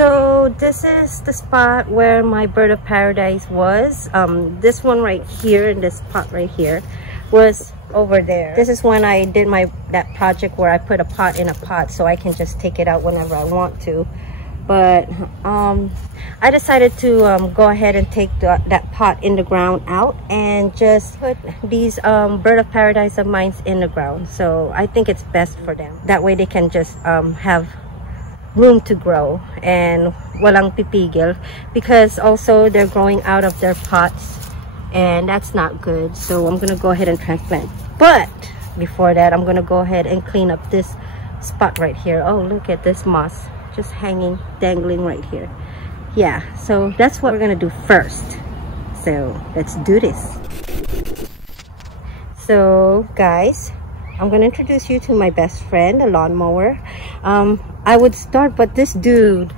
So this is the spot where my bird of paradise was. This one right here, in this pot right here, was over there. This is when I did that project where I put a pot in a pot so I can just take it out whenever I want to. But I decided to go ahead and take that pot in the ground out and just put these bird of paradise of mine in the ground. So I think it's best for them. That way they can just have room to grow and walang pipigil, because also they're growing out of their pots and that's not good. So I'm gonna go ahead and transplant. But before that, I'm gonna go ahead and clean up this spot right here. Oh, look at this moss just hanging, dangling right here. Yeah, so that's what we're gonna do first. So let's do this. So guys, I'm gonna introduce you to my best friend, a lawnmower. I would start, but this dude,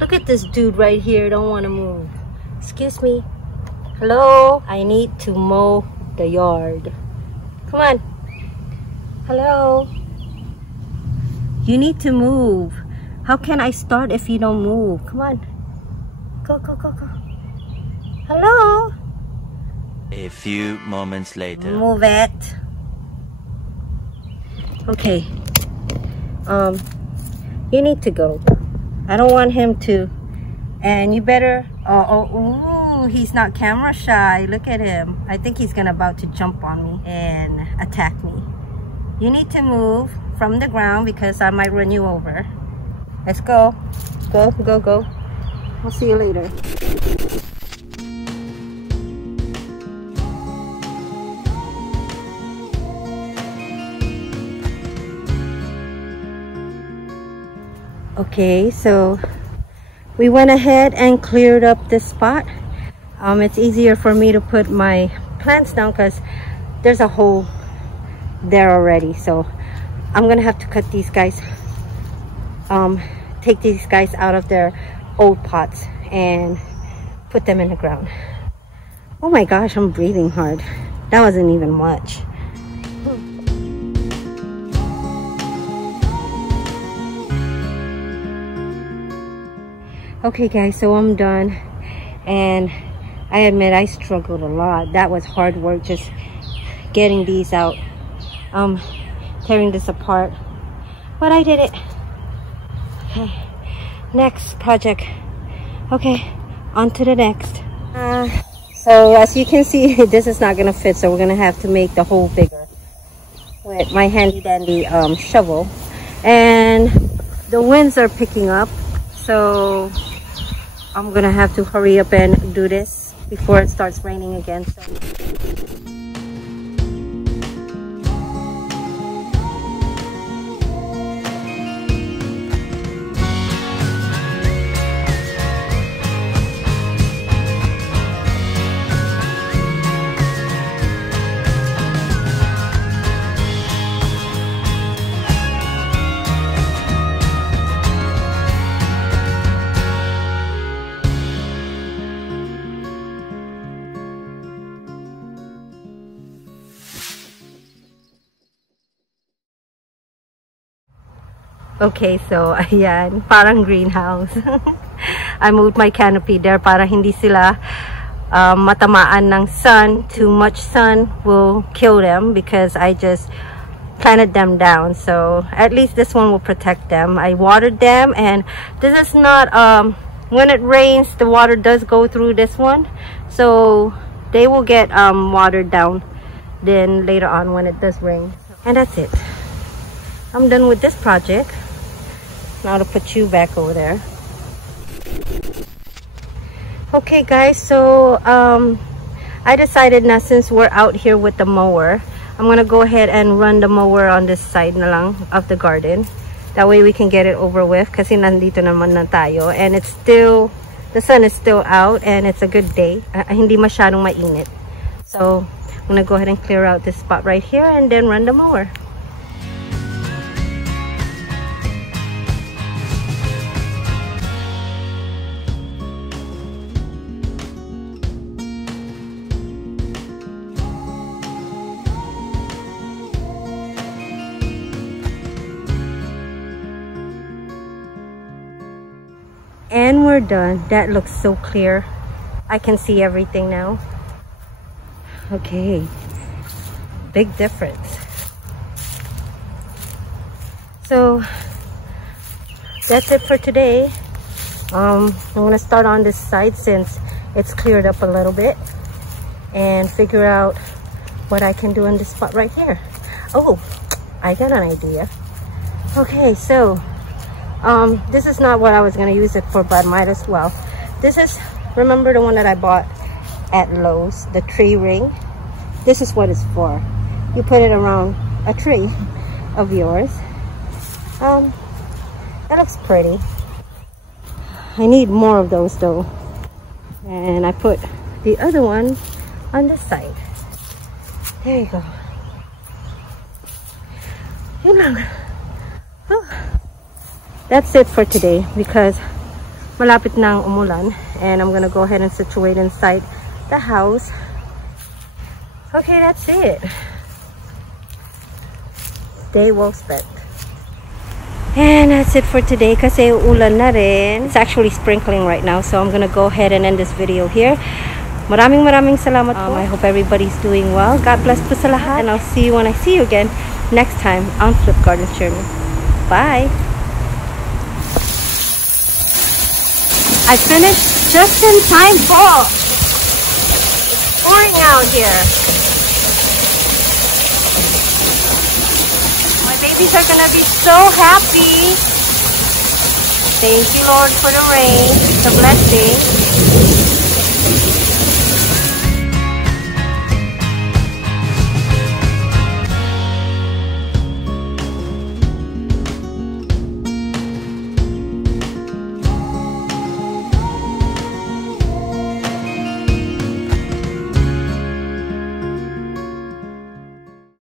look at this dude right here, don't want to move. Excuse me. Hello, I need to mow the yard. Come on. Hello. You need to move. How can I start if you don't move? Come on. Go, go, go, go. Hello. A few moments later. Move it. Okay. You need to go. I don't want him to. And you better. Oh, he's not camera shy. Look at him. I think he's about to jump on me and attack me. You need to move from the ground because I might run you over. Let's go. Go, go, go. I'll see you later. Okay, so we went ahead and cleared up this spot. It's easier for me to put my plants down because there's a hole there already. So I'm gonna have to cut these guys, take these guys out of their old pots and put them in the ground. Oh my gosh, I'm breathing hard. That wasn't even much. Okay guys, so I'm done, and I admit I struggled a lot. That was hard work, just getting these out, tearing this apart, but I did it. Okay, next project. Okay, on to the next. So as you can see, this is not gonna fit, so we're gonna have to make the hole bigger with my handy dandy shovel. And the winds are picking up, so I'm gonna have to hurry up and do this before it starts raining again. Okay, so ayan, parang greenhouse. I moved my canopy there para hindi sila matamaan ng sun. Too much sun will kill them because I just planted them down. So at least this one will protect them. I watered them, and this is not, when it rains, the water does go through this one. So they will get watered down then later on when it does rain. And that's it. I'm done with this project. Now to put you back over there. Okay guys, so I decided na since we're out here with the mower, I'm gonna go ahead and run the mower on this side na lang of the garden. That way we can get it over with kasi nandito naman na tayo, and it's still, the sun is still out and it's a good day. Hindi masyadong mainit. So I'm gonna go ahead and clear out this spot right here and then run the mower. we're done. That looks so clear. I can see everything now. Okay, big difference. So that's it for today. I'm gonna start on this side since it's cleared up a little bit and figure out what I can do on this spot right here. Oh, I got an idea. Okay, so this is not what I was gonna use it for, but might as well. This is, remember the one that I bought at Lowe's, the tree ring? This is what it's for. You put it around a tree of yours. That looks pretty. I need more of those though. And I put the other one on this side. There you go. Yun lang. Oh. That's it for today because malapit na ang umulan and I'm gonna go ahead and situate inside the house. Okay, that's it. Day well spent. And that's it for today kasi ulan na rin. It's actually sprinkling right now, so I'm gonna go ahead and end this video here. Maraming salamat po. I hope everybody's doing well. God bless po sa lahat. And I'll see you when I see you again next time on Flip Gardens Journey. Bye! I finished just in time. Oh! It's pouring out here. Babies are gonna be so happy. Thank you, Lord, for the rain, the blessing.